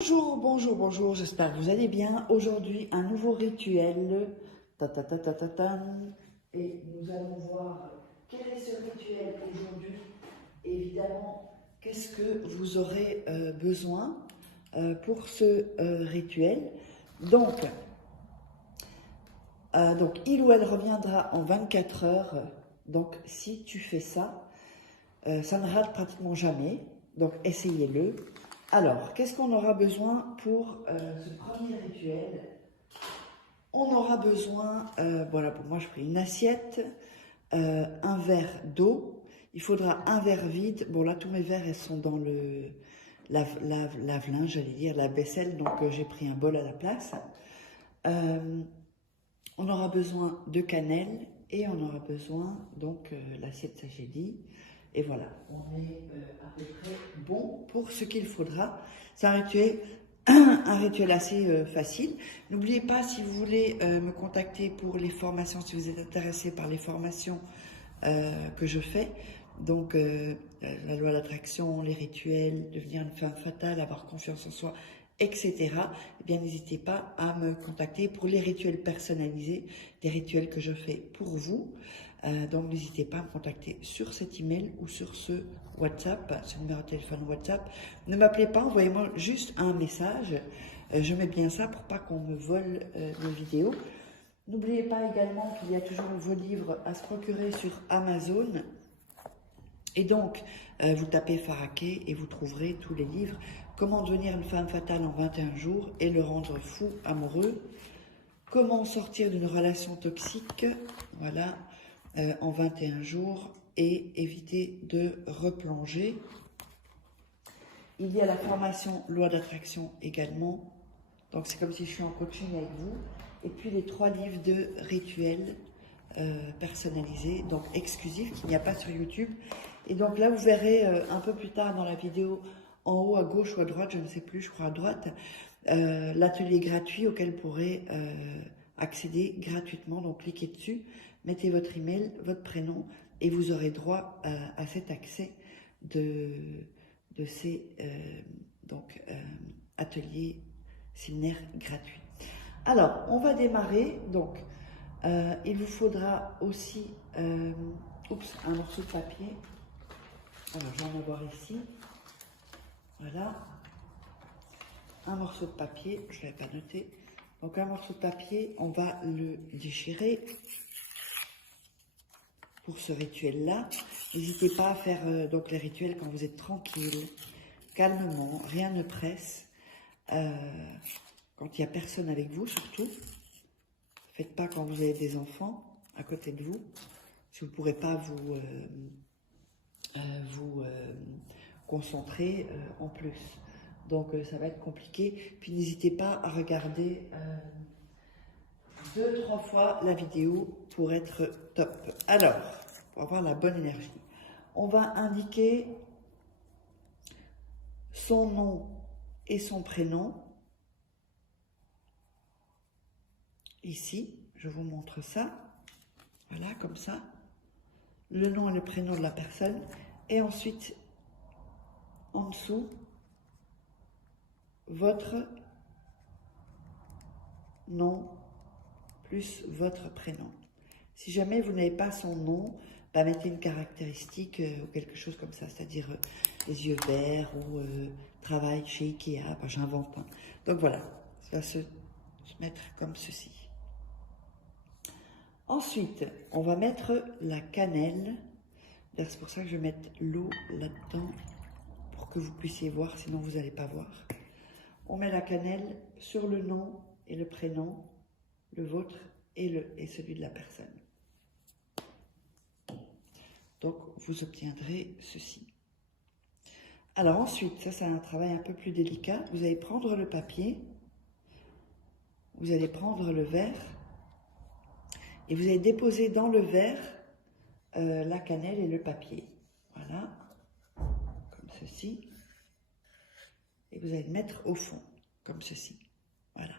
Bonjour, bonjour, bonjour, j'espère que vous allez bien. Aujourd'hui, un nouveau rituel. Ta, ta, ta, ta, ta, ta. Et nous allons voir quel est ce rituel aujourd'hui. Évidemment, qu'est-ce que vous aurez besoin pour ce rituel. Donc, il ou elle reviendra en 24 heures. Donc, si tu fais ça, ça ne rate pratiquement jamais. Donc, essayez-le. Alors, qu'est-ce qu'on aura besoin pour ce premier rituel? On aura besoin, voilà, pour moi, je pris une assiette, un verre d'eau. Il faudra un verre vide. Bon, là, tous mes verres, elles sont dans le lave-linge, j'allais dire, la vaisselle. Donc, j'ai pris un bol à la place. On aura besoin de cannelle et on aura besoin, donc, l'assiette, ça j'ai dit. Et voilà, on est à peu près bon pour ce qu'il faudra. C'est un rituel assez facile. N'oubliez pas, si vous voulez me contacter pour les formations, si vous êtes intéressé par les formations que je fais, donc la loi d'attraction, les rituels, devenir une femme fatale, avoir confiance en soi, etc. Eh bien, n'hésitez pas à me contacter pour les rituels personnalisés, des rituels que je fais pour vous. Donc, n'hésitez pas à me contacter sur cet email ou sur ce WhatsApp, ce numéro de téléphone WhatsApp. Ne m'appelez pas, envoyez-moi juste un message. Je mets bien ça pour pas qu'on me vole mes vidéos. N'oubliez pas également qu'il y a toujours vos livres à se procurer sur Amazon. Et donc, vous tapez Faraké et vous trouverez tous les livres. Comment devenir une femme fatale en 21 jours et le rendre fou amoureux. Comment sortir d'une relation toxique, voilà, en 21 jours et éviter de replonger. Il y a la formation loi d'attraction également. Donc, c'est comme si je suis en coaching avec vous. Et puis, les 3 livres de rituels personnalisés, donc exclusifs, qu'il n'y a pas sur YouTube. Et donc là, vous verrez un peu plus tard dans la vidéo, en haut à gauche ou à droite, je ne sais plus, je crois à droite, l'atelier gratuit auquel vous pourrez accéder gratuitement. Donc, cliquez dessus, mettez votre email, votre prénom, et vous aurez droit à cet accès de ces ateliers séminaires gratuits. Alors, on va démarrer. Donc, il vous faudra aussi un morceau de papier. Alors, je vais en avoir ici. Voilà. Un morceau de papier, je ne l'avais pas noté. Donc, un morceau de papier, on va le déchirer pour ce rituel-là. N'hésitez pas à faire donc les rituels quand vous êtes tranquille, calmement, rien ne presse. Quand il n'y a personne avec vous, surtout. Faites pas quand vous avez des enfants à côté de vous, si vous ne pourrez pas vous concentrer en plus. Donc, ça va être compliqué. Puis, n'hésitez pas à regarder 2-3 fois la vidéo pour être top. Alors, pour avoir la bonne énergie, on va indiquer son nom et son prénom. Ici, je vous montre ça. Voilà, comme ça. Le nom et le prénom de la personne. Et ensuite, en dessous, votre nom plus votre prénom. Si jamais vous n'avez pas son nom, bah mettez une caractéristique ou quelque chose comme ça, c'est-à-dire les yeux verts ou travail chez Ikea, bah, j'invente. Hein. Donc voilà, ça va se mettre comme ceci. Ensuite, on va mettre la cannelle. C'est pour ça que je vais mettre l'eau là-dedans pour que vous puissiez voir, sinon vous n'allez pas voir. On met la cannelle sur le nom et le prénom, le vôtre et celui de la personne. Donc, vous obtiendrez ceci. Alors ensuite, ça c'est un travail un peu plus délicat. Vous allez prendre le papier, vous allez prendre le verre et vous allez déposer dans le verre la cannelle et le papier. Voilà, comme ceci. Et vous allez le mettre au fond, comme ceci. Voilà.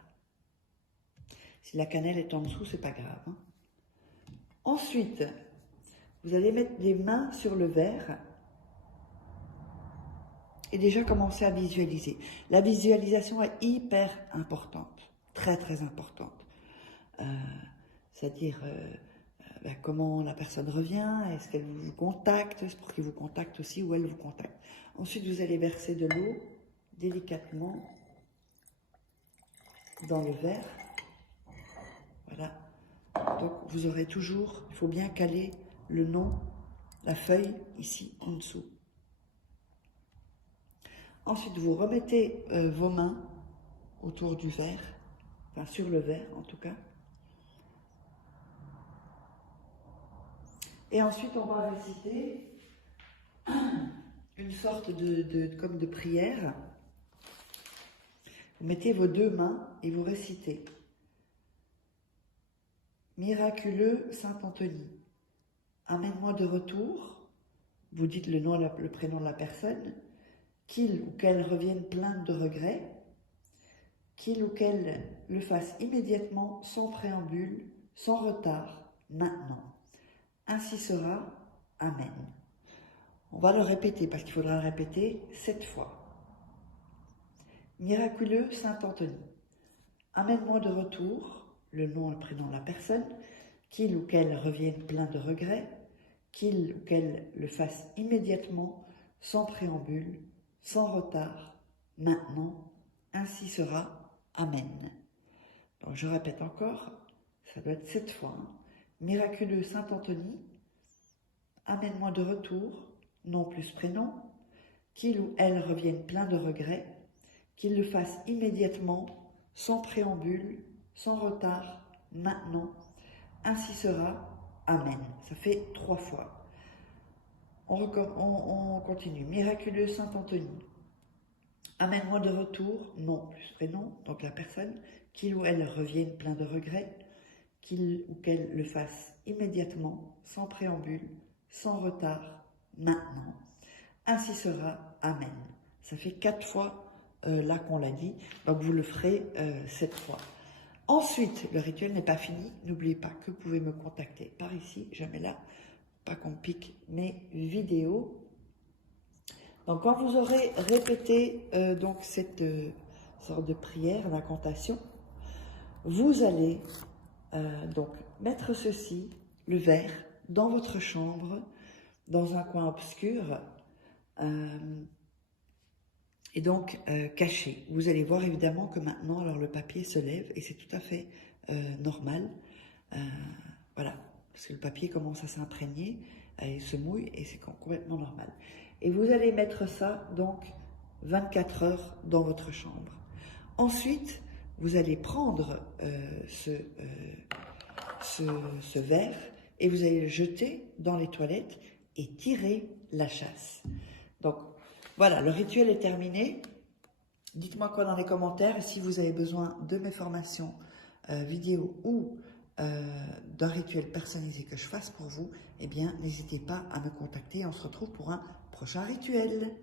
Si la cannelle est en dessous, c'est pas grave. Hein. Ensuite, vous allez mettre les mains sur le verre et déjà commencer à visualiser. La visualisation est hyper importante, très très importante. C'est-à-dire comment la personne revient, est-ce qu'elle vous contacte, c'est pour qu'il vous contacte aussi ou elle vous contacte. Ensuite, vous allez verser de l'eau délicatement dans le verre. Voilà. Donc, vous aurez toujours, il faut bien caler le nom, la feuille ici en dessous. Ensuite, vous remettez vos mains autour du verre, enfin sur le verre en tout cas. Et ensuite, on va réciter une sorte comme de prière. Vous mettez vos deux mains et vous récitez. Miraculeux Saint Anthony, amène-moi de retour. Vous dites le nom, le prénom de la personne. Qu'il ou qu'elle revienne plein de regrets. Qu'il ou qu'elle le fasse immédiatement, sans préambule, sans retard, maintenant. Ainsi sera. Amen. On va le répéter parce qu'il faudra le répéter 7 fois. Miraculeux Saint Anthony, amène-moi de retour, le nom et le prénom de la personne, qu'il ou qu'elle revienne plein de regrets, qu'il ou qu'elle le fasse immédiatement, sans préambule, sans retard, maintenant, ainsi sera. Amen. Donc je répète encore, ça doit être 7 fois. Miraculeux Saint Anthony, amène-moi de retour, nom plus prénom, qu'il ou elle revienne plein de regrets, qu'il le fasse immédiatement, sans préambule, sans retard, maintenant, ainsi sera. Amen. Ça fait 3 fois. On continue. Miraculeux Saint Anthony, amène-moi de retour, nom plus prénom, donc la personne, qu'il ou elle revienne plein de regrets, qu'il ou qu'elle le fasse immédiatement, sans préambule, sans retard, maintenant. Ainsi sera. Amen. Ça fait 4 fois là qu'on l'a dit, donc vous le ferez 7 fois. Ensuite, le rituel n'est pas fini. N'oubliez pas que vous pouvez me contacter par ici, jamais là, pas qu'on pique mes vidéos. Donc quand vous aurez répété donc cette sorte de prière, d'incantation, vous allez donc mettre ceci, le verre, dans votre chambre, dans un coin obscur, et donc caché. Vous allez voir évidemment que maintenant, alors le papier se lève, et c'est tout à fait normal. Voilà, parce que le papier commence à s'imprégner, il se mouille, et c'est complètement normal. Et vous allez mettre ça, donc, 24 heures dans votre chambre. Ensuite, vous allez prendre ce verre et vous allez le jeter dans les toilettes et tirer la chasse. Donc, voilà, le rituel est terminé. Dites-moi quoi dans les commentaires. Et si vous avez besoin de mes formations vidéo ou d'un rituel personnalisé que je fasse pour vous, eh bien, n'hésitez pas à me contacter. On se retrouve pour un prochain rituel.